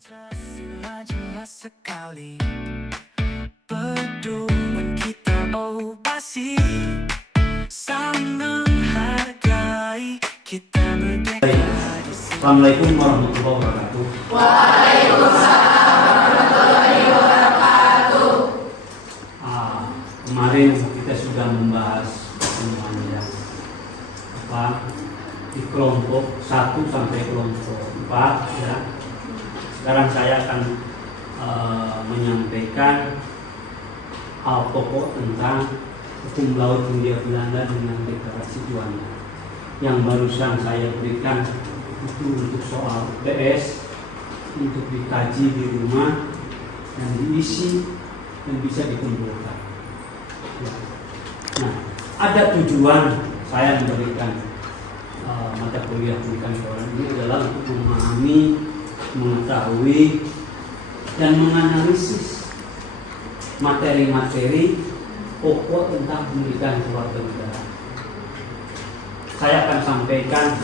Pancasila jelas sekali pedoman kita, oh pasti saling menghargai, kita merdeka di sini. Assalamualaikum warahmatullahi wabarakatuh. Waalaikumsalam warahmatullahi wabarakatuh. Kemarin kita sudah membahas semuanya di kelompok 1 sampai kelompok 4 ya. Sekarang saya akan menyampaikan hal pokok tentang hukum laut Hindia Belanda dengan deklarasi Juanda yang barusan saya berikan. Itu untuk soal PS, untuk dikaji di rumah dan diisi dan bisa dikumpulkan. Nah, ada tujuan saya memberikan mata kuliah pendidikan kewarganegaraan ini adalah untuk memahami, mengetahui, dan menganalisis materi-materi pokok tentang pendidikan kewarganegaraan. Saya akan sampaikan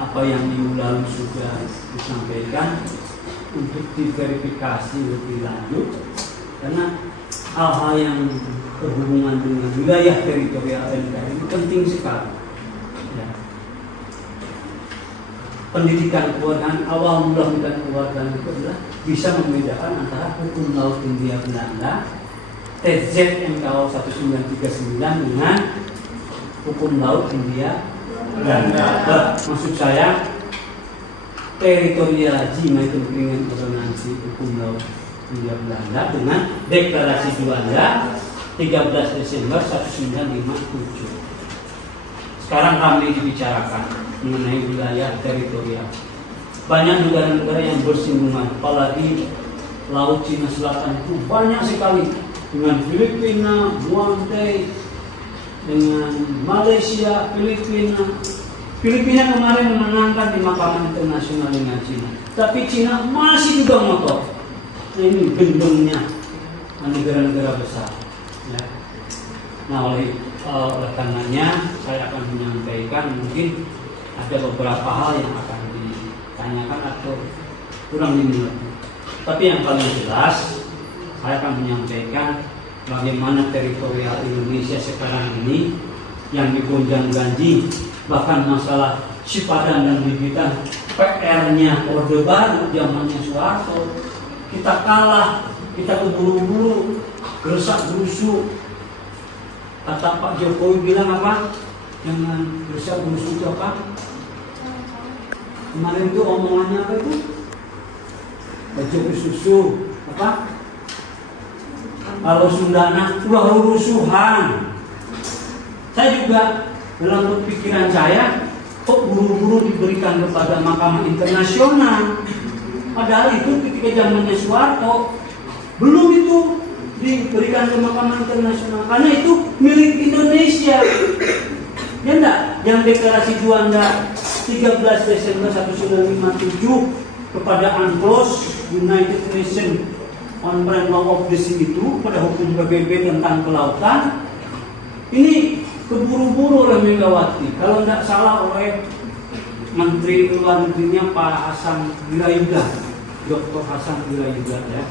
apa yang minggu lalu sudah disampaikan untuk diverifikasi lebih lanjut, karena hal-hal yang berhubungan dengan wilayah teritorial NKRI ini penting sekali. Ya. Pendidikan kewarganegaraan, awal mula pendidikan kewarganegaraan itu adalah bisa membedakan antara hukum laut Hindia Belanda TZMKO 1939 dengan hukum laut Hindia Belanda. Maksud saya teritorial Maritime Agreement Ordonansi hukum laut Hindia Belanda dengan deklarasi Juanda 13 Desember 1957. Sekarang kami dibicarakan mengenai wilayah teritorial. Banyak negara-negara yang bersinggungan, apalagi Laut Cina Selatan itu banyak sekali, dengan Filipina, Guam, dengan Malaysia, Filipina kemarin memenangkan di Mahkamah Internasional dengan Cina, tapi Cina masih juga ngotot. Nah, ini gendongnya negara-negara besar. Ya. Nah, oleh karenanya saya akan menyampaikan, mungkin ada beberapa hal yang akan ditanyakan atau kurang dimengerti. Tapi yang paling jelas, saya akan menyampaikan bagaimana teritorial Indonesia sekarang ini yang digonjang-ganjing, bahkan masalah Cipadan dan Bibitan, PR-nya Orde Baru zamannya Soeharto. Kita kalah, kita keburu-buru, gerusak-gerusuk. Kata Pak Jokowi bilang apa? Jangan gerusak-gerusuk itu apa? Kemarin itu omongannya apa itu? Baju susu apa? Kalau Sundana udah rusuhan. Saya juga dalam berpikiran saya, kok buru-buru diberikan kepada Mahkamah Internasional? Padahal itu ketika zamannya Soeharto belum itu diberikan ke Mahkamah Internasional, karena itu milik Indonesia. Ya enggak? Yang deklarasi Juanda 13 Desember 1957 kepada UNCLOS, United Nations on Law of the Sea itu, pada hukum PBB tentang kelautan, ini keburu-buru oleh Megawati. Kalau tidak salah oleh Menteri Luar Negerinya Pak Hasan Wirayuda, Dr. Hasan Wirayuda ya.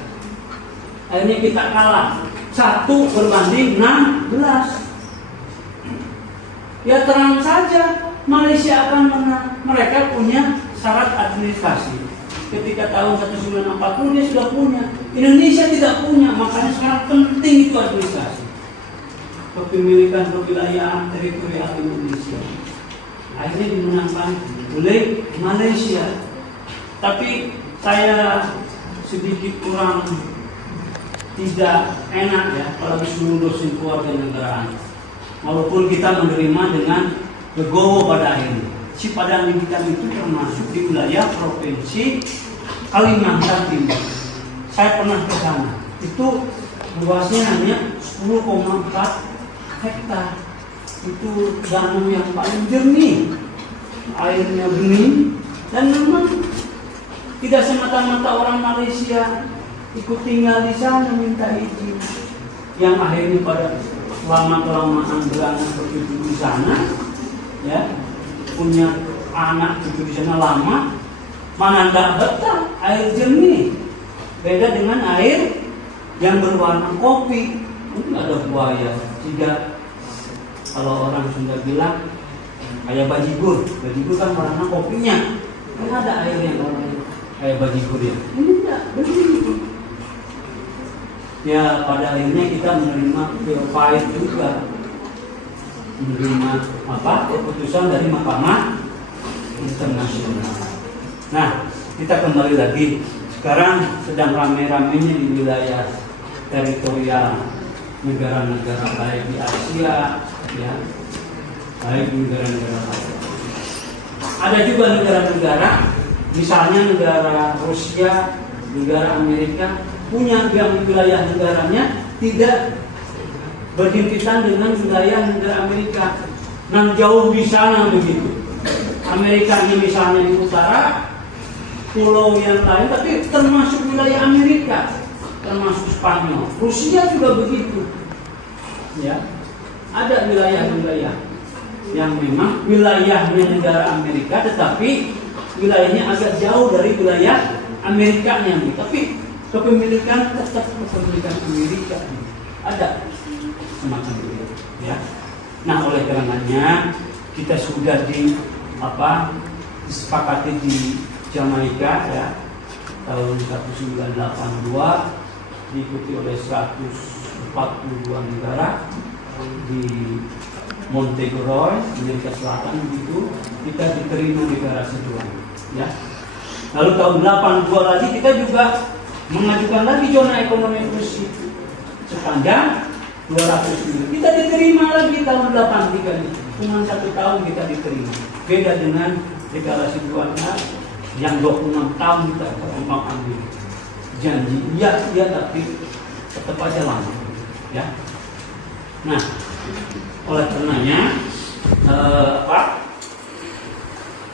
Akhirnya kita kalah 1/16. Ya terang saja Malaysia akan menang. Mereka punya syarat administrasi. Ketika tahun 1940 dia sudah punya. Indonesia tidak punya, makanya sekarang penting itu administrasi. Kepemilikan kewilayahan teritorial Indonesia akhirnya dimenangkan oleh Malaysia. Tapi saya sedikit kurang tidak enak ya kalau disuruh dosen kewarganegaraan. Walaupun kita menerima dengan legowo pada akhirnya. Cipadan Bibitan itu termasuk di wilayah provinsi Kalimantan Timur. Saya pernah ke sana. Itu luasnya hanya 10,4 hektar. Itu danau yang paling jernih, airnya bening, dan memang tidak semata-mata orang Malaysia ikut tinggal di sana minta izin. Yang akhirnya pada lama-kelamaan beranak bercucu di sana, ya, punya anak cucu di sana lama, mana tidak betah, air jernih. Beda dengan air yang berwarna kopi. Mungkin ada buaya. Tidak, kalau orang Sunda bilang kayak bajigur. Bajigur kan warna kopinya. Kan ada air yang warna kayak bajigur ya. Ini tidak begitu. Ya pada akhirnya kita menerima pahit juga. Menerima keputusan dari Mahkamah Internasional. Nah, kita kembali lagi. Sekarang sedang rame-ramenya di wilayah teritorial negara-negara baik di Asia, ya, baik di negara-negara lain. Ada juga negara-negara, misalnya negara Rusia, negara Amerika, punya yang wilayah negaranya tidak berhimpitan dengan wilayah negara Amerika. Nah, jauh di sana begitu. Amerika ini misalnya di utara, pulau yang lain, tapi termasuk wilayah Amerika, termasuk Spanyol. Rusia juga begitu. Ya, ada wilayah-wilayah yang memang wilayahnya negara Amerika, tetapi wilayahnya agak jauh dari wilayah Amerikanya, tapi kepemilikan tetap kepemilikan Amerika. Ada semacam itu, ya. Nah, oleh karenanya kita sudah disepakati di Jamaika, ya, tahun 1982, diikuti oleh 142 negara di Montevideo, Amerika Selatan, begitu kita diterima negara seduan, ya. Lalu tahun 82 lagi kita juga mengajukan lagi zona ekonomi khusus sepanjang 200 mil. Kita diterima lagi tahun 83 ini. Cuma 1 tahun kita diterima. Beda dengan deklarasi Juanda yang 26 tahun kita terombang ambing. Janji iya tapi tetap aja lama, ya. Nah, oleh karenanya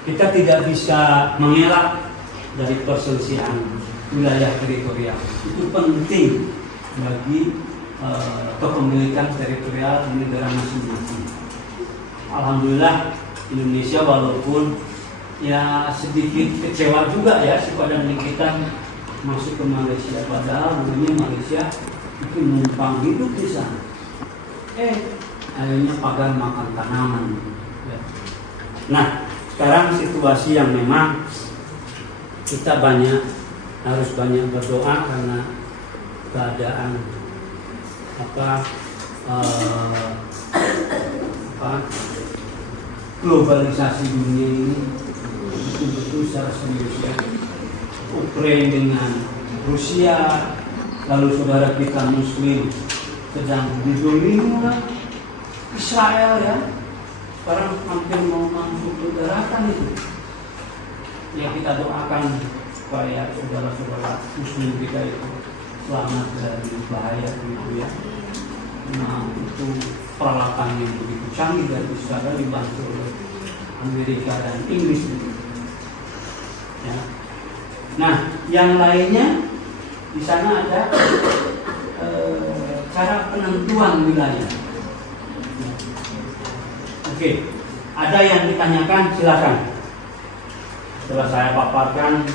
kita tidak bisa mengelak dari perselisihan wilayah teritorial. Itu penting bagi kepemilikan teritorial di negara masing-masing. Alhamdulillah Indonesia walaupun ya sedikit kecewa juga ya pada kita masuk ke Malaysia, padahal namanya Malaysia itu numpang hidup di sana. Akhirnya pagar makan tanaman. Ya. Nah, sekarang situasi yang memang kita harus banyak berdoa karena keadaan globalisasi dunia ini betul-betul secara serius, ya. Ukraina dengan Rusia, lalu saudara kita Muslim sedang didolimi oleh Israel, ya. Sekarang hampir mau masuk ke daratan itu. Ya, kita doakan supaya saudara-saudara Muslim kita itu selamat dari bahaya itu, ya. Nah, itu peralatan yang begitu canggih dari Israel dibantu oleh Amerika dan Inggris, ya. Nah, yang lainnya di sana ada cara penentuan wilayah. Oke, ada yang ditanyakan, silakan. Setelah saya paparkan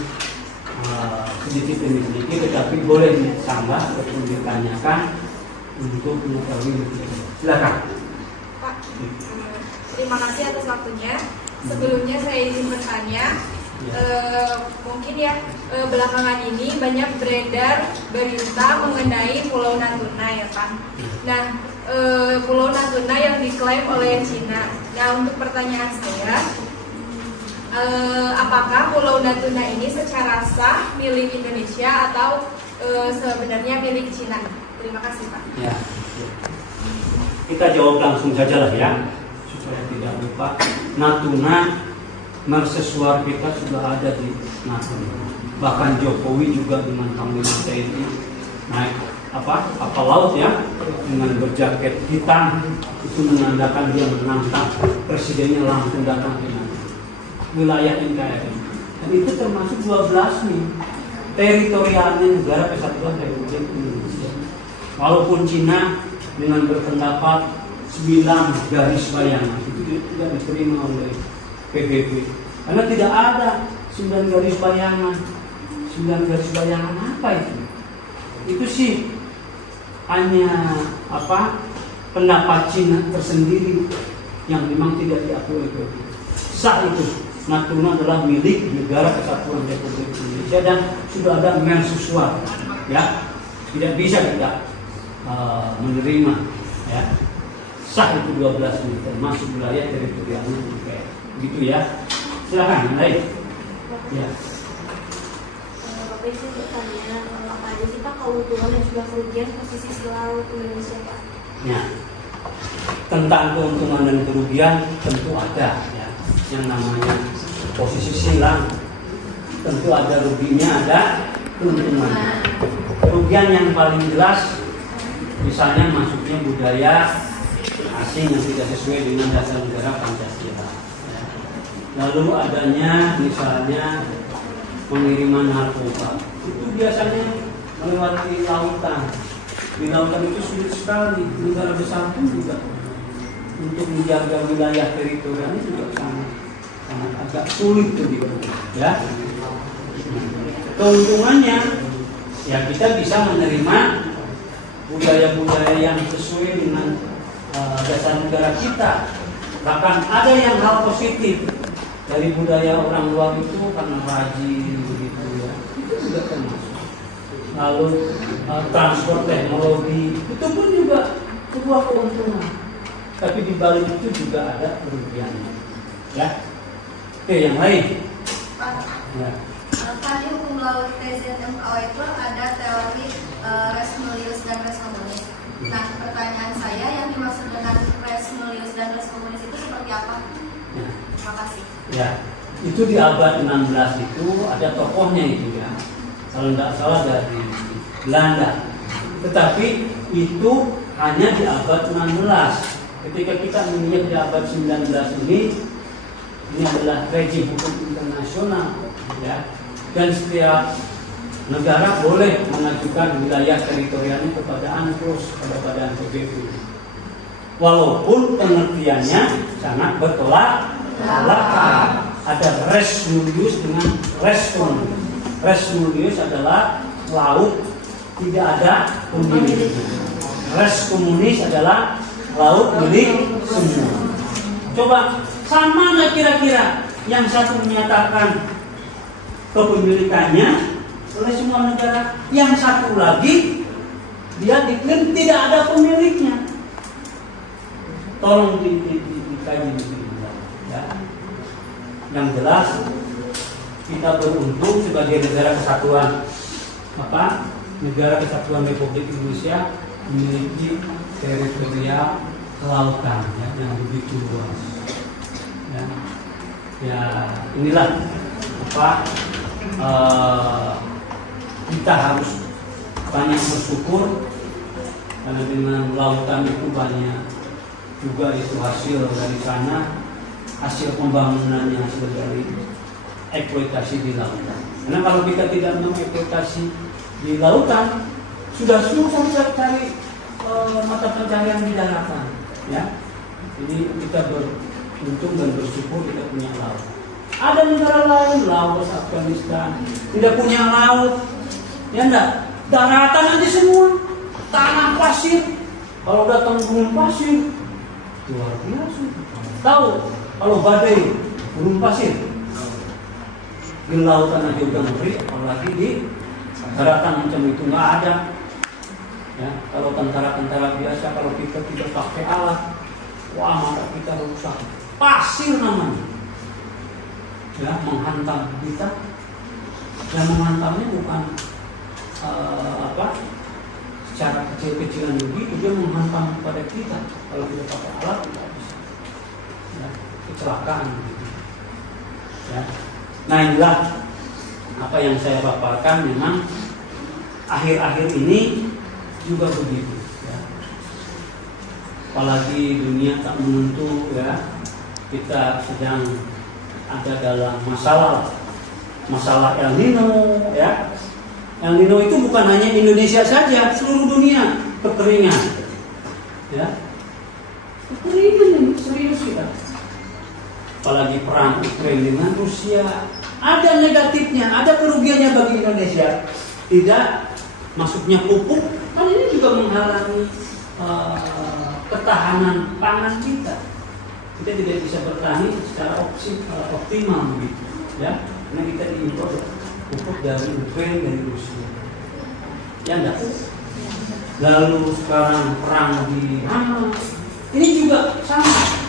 sedikit demi sedikit, tetapi boleh ditambah ataupun ditanyakan untuk mengetahui lebih. Silakan. Pak, terima kasih atas waktunya. Sebelumnya saya izin bertanya, mungkin ya belakangan ini banyak beredar berita mengenai Pulau Natuna, ya Pak. Nah, Pulau Natuna yang diklaim oleh Cina. Nah, untuk pertanyaan saya, apakah Pulau Natuna ini secara sah milik Indonesia atau sebenarnya milik Cina? Terima kasih, Pak. Ya, kita jawab langsung saja lah, ya, supaya tidak lupa. Natuna, mersesuar kita sudah ada di Natuna. Bahkan Jokowi juga dengan panglima TNI naik kapal laut, ya, dengan berjaket hitam, itu menandakan dia menantang presidennya langsung datang ke Natuna, wilayah NKRI. Dan itu termasuk 12 nih teritorialnya negara Kesatuan Republik Indonesia. Walaupun Cina dengan berpendapat 9 garis bayangan itu tidak diterima oleh PBB karena tidak ada 9 garis bayangan. 9 garis bayangan apa itu? Itu sih hanya pendapat Cina tersendiri yang memang tidak diakui oleh sah itu. Natuna adalah milik Negara Kesatuan Republik Indonesia dan sudah ada mercusuar, ya, tidak bisa kita menerima, ya. Sah itu 12 mil termasuk wilayah teritorialnya, gitu ya. Silakan yang lain. Ya. Bapak itu bertanya apa aja sih Pak keuntungan dan juga kerugian posisi laut Indonesia Pak? Ya. Tentang keuntungan dan kerugian tentu ada, ya. Yang namanya posisi silang tentu ada ruginya, ada keuntungannya. Kerugian yang paling jelas misalnya masuknya budaya asing yang tidak sesuai dengan dasar negara Pancasila, ya. Lalu adanya misalnya pengiriman narkoba, itu biasanya melewati lautan. Di lautan itu sulit sekali, negara besar pun juga untuk menjaga wilayah teritorialnya juga sangat agak sulit juga, ya. Keuntungannya, ya kita bisa menerima budaya-budaya yang sesuai dengan dasar negara kita. Bahkan ada yang hal positif dari budaya orang luar itu karena rajin begitu, ya. Itu juga termasuk. Lalu transport teknologi itu pun juga sebuah keuntungan. Tapi di balik itu juga ada kerugiannya, ya. Oke, yang lain. Pak, Ya. kan di hukum laut TZMKO itu ada teori res nullius dan res communis. Nah, pertanyaan saya yang dimaksud dengan res nullius dan res communis itu seperti apa? Ya. Terima kasih. Ya, itu di abad 16 itu ada tokohnya itu, ya. Kalau tidak salah dari Belanda. Tetapi itu hanya di abad 16. Ketika kita menginjak di abad 19 ini adalah rejim hukum internasional, ya. Dan setiap negara boleh mengajukan wilayah teritorialnya kepada ANKUS, pada Badan PBB. Walaupun pengertiannya sangat bertolak belakang. Ada res nullius dengan res communis. Res nullius adalah laut tidak ada pemiliknya. Res communis adalah laut milik semua. Coba sama nggak kira-kira yang satu menyatakan kepemilikannya oleh semua negara, yang satu lagi dia diklaim tidak ada pemiliknya. Tolong dikaji di sini, ya. Yang jelas kita beruntung sebagai negara kesatuan Negara Kesatuan Republik Indonesia memiliki teritorial kelautan, ya, yang begitu luas. Ya, inilah kita harus banyak bersyukur karena dengan lautan itu banyak juga itu hasil dari sana, hasil pembangunannya, hasil dari eksploitasi di lautan. Karena kalau kita tidak mengeksploitasi di lautan, sudah susah cari mata pencaharian di daratan, ya. Jadi kita beruntung dan bersyukur kita punya laut. Ada negara lain, Laos, Afghanistan, tidak punya laut, ya enggak, daratan aja semua, tanah pasir. Kalau datang gunung pasir, luar biasa. Tahu kalau badai gunung pasir, di lautan aja udah ngeri, apalagi di daratan macam itu nggak ada. Ya, kalau tentara-tentara biasa, kalau kita tidak pakai alat, wah mata kita rusak. Pasir namanya, ya, menghantam kita. Dan menghantamnya bukan secara kecil-kecilan begitu, dia menghantam pada kita. Kalau tidak pakai alat tidak bisa, ya, kecelakaan. Ya. Nah inilah apa yang saya paparkan. Memang akhir-akhir ini juga begitu, ya. Apalagi dunia tak menentu, ya. Kita sedang ada dalam masalah El Nino, ya. El Nino itu bukan hanya Indonesia saja, seluruh dunia kekeringan, ya. Kekeringan ini serius kita. Apalagi perang Ukraina dengan Rusia, ada negatifnya, ada kerugiannya bagi Indonesia. Tidak masuknya pupuk, kan ini juga menghalangi ketahanan pangan kita. Kita tidak bisa bertani secara optimal begitu, ya. Karena kita diimpor pupuk dari Ukraina, dari Rusia. Ya enggak? Lalu sekarang perang di Hamas, ini juga sama.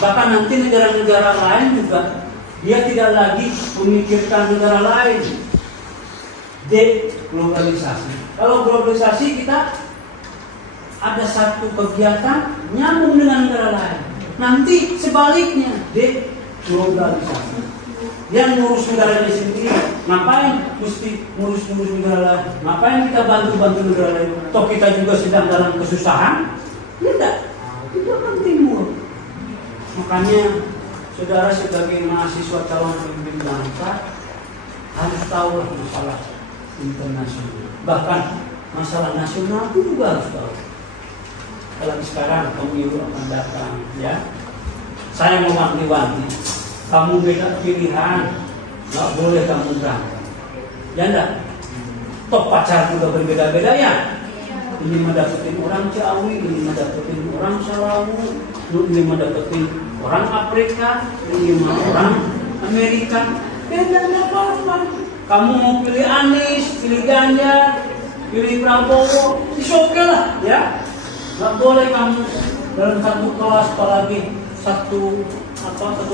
Bahkan nanti negara-negara lain juga dia tidak lagi memikirkan negara lain. Deglobalisasi. Kalau globalisasi kita ada satu kegiatan nyambung dengan negara lain. Nanti sebaliknya deglobalisasi. Yang ngurus negaranya sendiri, ngapain mesti ngurus negara lain? Ngapain kita bantu negara lain? Toh kita juga sedang dalam kesusahan? Tidak, itu akan timbul. Makanya saudara sebagai mahasiswa calon pemimpin bangsa harus tahu masalah internasional. Bahkan masalah nasional itu juga harus tahu. Apalagi sekarang pemilu akan datang, ya. Saya mewanti-wanti, kamu beda pilihan, nggak boleh kamu berangkat. Ya enggak? Toh pacar juga berbeda-beda ya. Ini mendapetin orang Ciawi, ini mendapetin orang Salawu, ini mendapetin orang Afrika, ini orang Amerika. Beda-beda apa? Kamu mau pilih Anies, pilih Ganjar, pilih Prabowo, oke lah, ya. Nggak boleh kamu dalam satu kelas, apalagi satu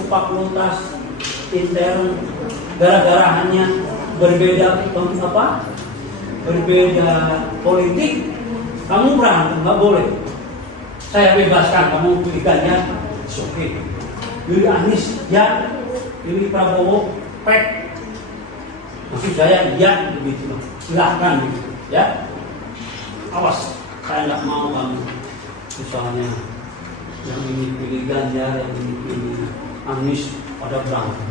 fakultas intern, gara-gara hanya berbeda berbeda politik, kamu berantem, nggak boleh. Saya bebaskan, kamu pilih Ganjar, oke. Pilih Anies, ya. Pilih Prabowo, pek. Maksud saya, ya begitu. Silahkan gitu, ya. Awas, saya nggak mau kamu. Misalnya yang ini pilih Ganjar, yang ini pilih Anies, pada berantem.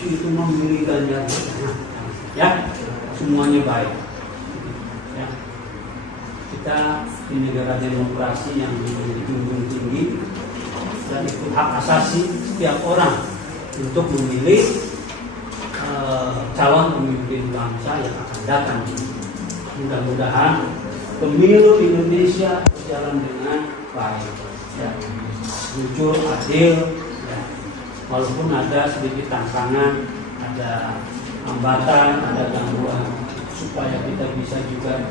Si itu memilih Ganjar, ya. Semuanya baik. Ya. Kita di negara demokrasi yang dijunjung tinggi dan itu hak asasi setiap orang untuk memilih calon pemimpin bangsa yang akan datang. Mudah-mudahan pemilu Indonesia berjalan dengan baik, ya. Jujur, adil, ya. Walaupun ada sedikit tantangan, ada hambatan, ada gangguan, supaya kita bisa juga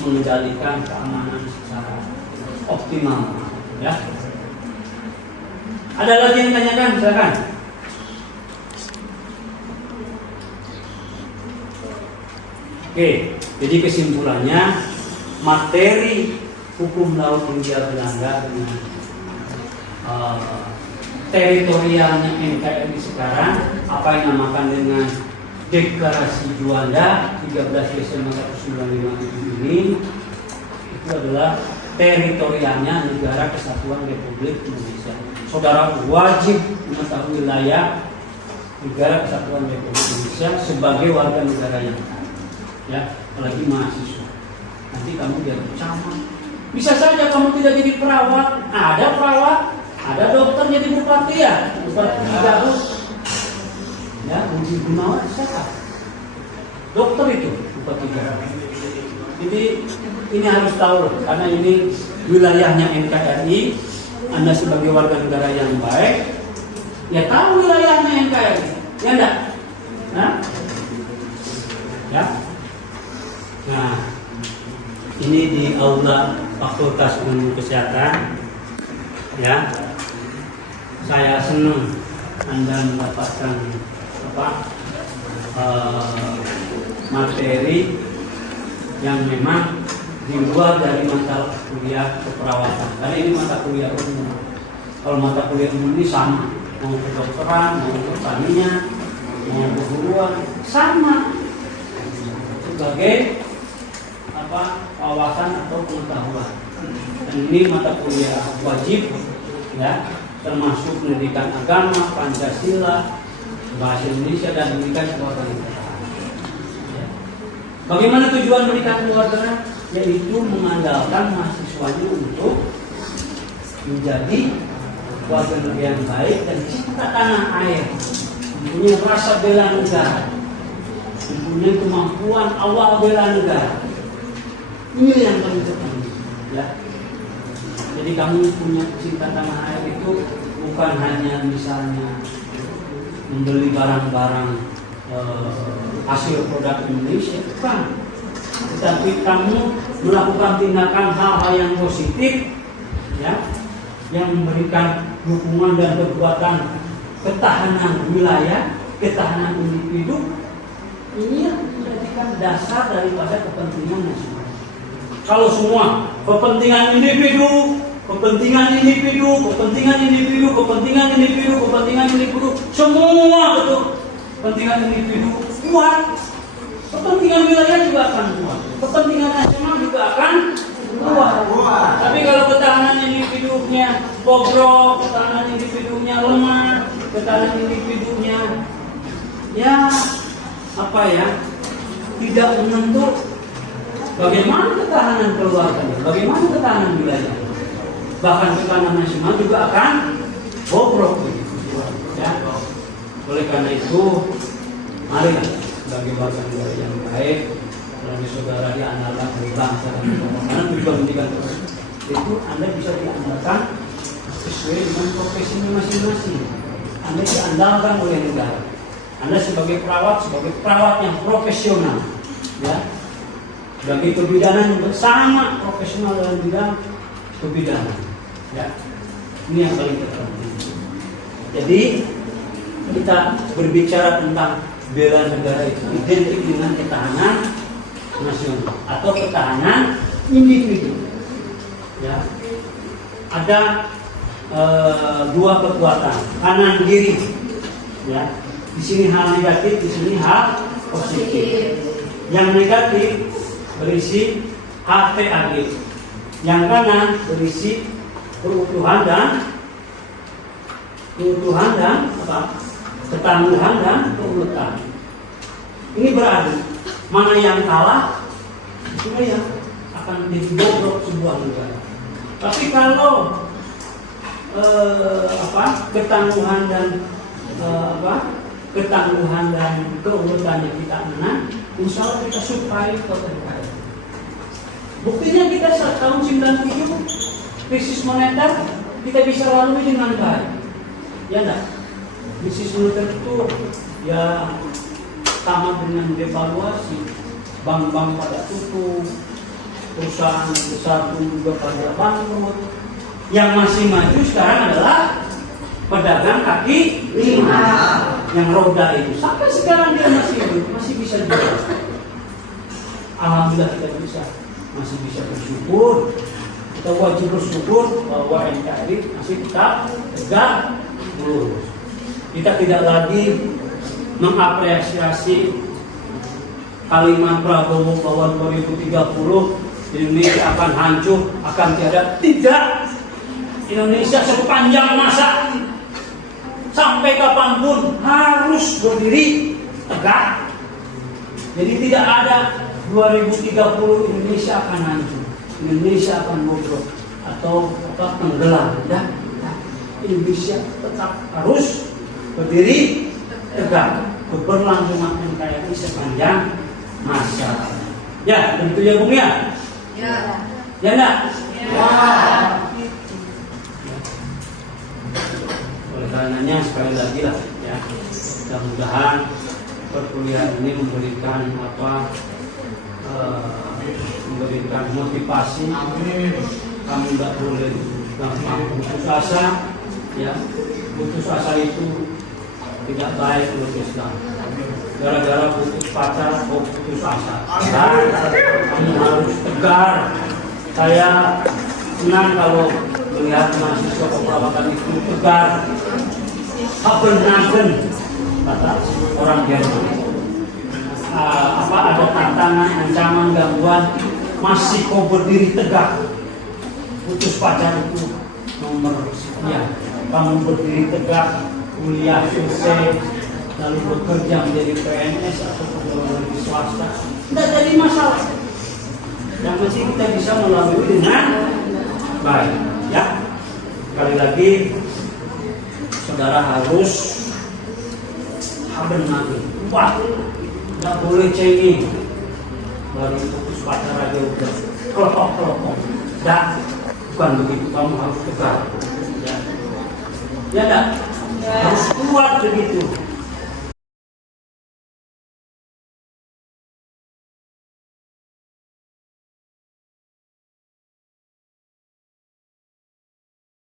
mengendalikan keamanan secara optimal, ya. Ada lagi yang tanyakan, silakan. Oke, jadi kesimpulannya materi hukum laut Hindia Belanda dengan teritorialnya NKRI sekarang, apa yang dinamakan dengan Deklarasi Juanda 13 Desember 1945 ini, itu adalah teritorialnya Negara Kesatuan Republik Indonesia. Saudara wajib mengetahui wilayah Negara Kesatuan Republik Indonesia sebagai warga negara yang sah, ya, apalagi mahasiswa. Nanti kamu jadi camat. Bisa saja kamu tidak jadi perawat, ada perawat, ada dokter jadi bupati, ya, bupati Garut. Ya, Budi Gunawan siapa? Dokter itu bupati Garut. Jadi ini harus tahu, karena ini wilayahnya NKRI. Anda sebagai warga negara yang baik, ya tahu wilayahnya NKRI, ya enggak? Nah, ya. Nah, ini di aula Fakultas Ilmu Kesehatan, ya. Saya senang Anda mendapatkan materi yang memang di luar dari mata kuliah keperawatan. Karena ini mata kuliah umum. Kalau mata kuliah umum ini sama, mau kedokteran, mau pertanian, mau keguruan, sama sebagai wawasan atau pengetahuan. Dan ini mata kuliah wajib, ya, termasuk pendidikan agama, Pancasila, bahasa Indonesia, dan pendidikan kewarganegaraan. Ya. Bagaimana tujuan pendidikan kewarganegaraan? Yaitu mengandalkan mahasiswanya untuk menjadi warga negara yang baik dan cinta tanah air. mempunyai rasa bela negara, mempunyai kemampuan awal bela negara. Ini yang paling terpenting, ya. Jadi kamu punya cinta tanah air itu bukan hanya misalnya membeli barang-barang hasil produk Indonesia, bukan. Tetapi kamu melakukan tindakan hal-hal yang positif, ya, yang memberikan dukungan dan kekuatan ketahanan wilayah, ketahanan individu. Ini yang menjadikan dasar daripada kepentingan nasional. Kalau semua kepentingan individu, kepentingan individu, kepentingan individu, kepentingan individu, kepentingan individu, semua betul kepentingan individu kuat, kepentingan wilayah juga akan kuat, kepentingan nasional juga akan kuat. Tapi kalau ketahanan individunya bobrok, ketahanan individunya lemah, ketahanan individunya ya apa ya, tidak menentu, bagaimana ketahanan keluarganya, bagaimana ketahanan wilayah, bahkan ketahanan nasional juga akan bobrok, ya. Oleh karena itu, mari sebagai warga negara yang baik, sebagai saudara diandalkan dari bangsa dan negara, karena tujuan pendidikan itu Anda bisa diandalkan sesuai dengan profesinya masing-masing. Anda diandalkan oleh negara. Anda sebagai perawat yang profesional, ya. Sebagai kebidanan juga sama profesional dalam bidang kebidanan, ya. Ini yang paling terpenting. Jadi kita berbicara tentang bela negara itu identik dengan ketahanan nasional atau ketahanan individu, ya. Ada dua kekuatan, kanan kiri, ya. Di sini hal negatif, di sini hal positif. Yang negatif berisi HTAG, yang kanan berisi keutuhan dan apa? Ketangguhan dan keuletan. Ini beradu, mana yang kalah itu yang akan menjadi bobrok sebuah negara. Tapi kalau ketangguhan dan keuletannya kita menang, insya Allah kita survive kota negara. Buktinya kita saat tahun 97 krisis moneter kita bisa lalui dengan baik, ya enggak? Krisis moneter itu ya sama dengan devaluasi, bank-bank pada tutup, perusahaan besar pun juga pada bangkrut. Yang masih maju sekarang adalah pedagang kaki lima, yang roda itu sampai sekarang dia masih bisa jual. Alhamdulillah kita masih bisa bersyukur. Kita wajib bersyukur bahwa NKRI masih tetap tegak lurus. Kita tidak lagi mengapresiasi kalimat Prabowo bahwa 2030 Indonesia akan hancur, akan tiada. Tidak. Indonesia sepanjang masa sampai kapanpun harus berdiri tegak. Jadi tidak ada 2030 Indonesia akan hancur, Indonesia akan bobrok atau tenggelam. Indonesia tetap harus berdiri tegak, keberlangsungan NKRI sepanjang masa. Ya, tentu ya Bung ya. Ya. Ya enggak? Ya. Oleh karenanya sekali lagi lah ya, mudah-mudahan perkuliahan ini memberikan memberikan motivasi. Kamu nggak boleh gampang putus asa, ya. Putus asa itu tidak baik untuk Islam. Gara-gara putus pacar, putus asa. Kamu harus tegar. Saya senang kalau melihat mahasiswa keperawatan itu tegar, habernagen, kata orang Jerman. Ada tantangan, ancaman, gangguan, masih kau berdiri tegak. Putus pacar itu nomor sekian. Kamu berdiri tegak, kuliah selesai, lalu bekerja menjadi PNS atau pegawai negeri swasta, tidak jadi masalah. Yang masih kita bisa melalui dengan baik, ya. Sekali lagi, saudara harus saben nanti. Wah, nggak boleh cengeng. Baru putus pacar aja udah kelopok. Dah, bukan begitu. Kamu harus tegar. Ya, dah. Harus kuat begitu.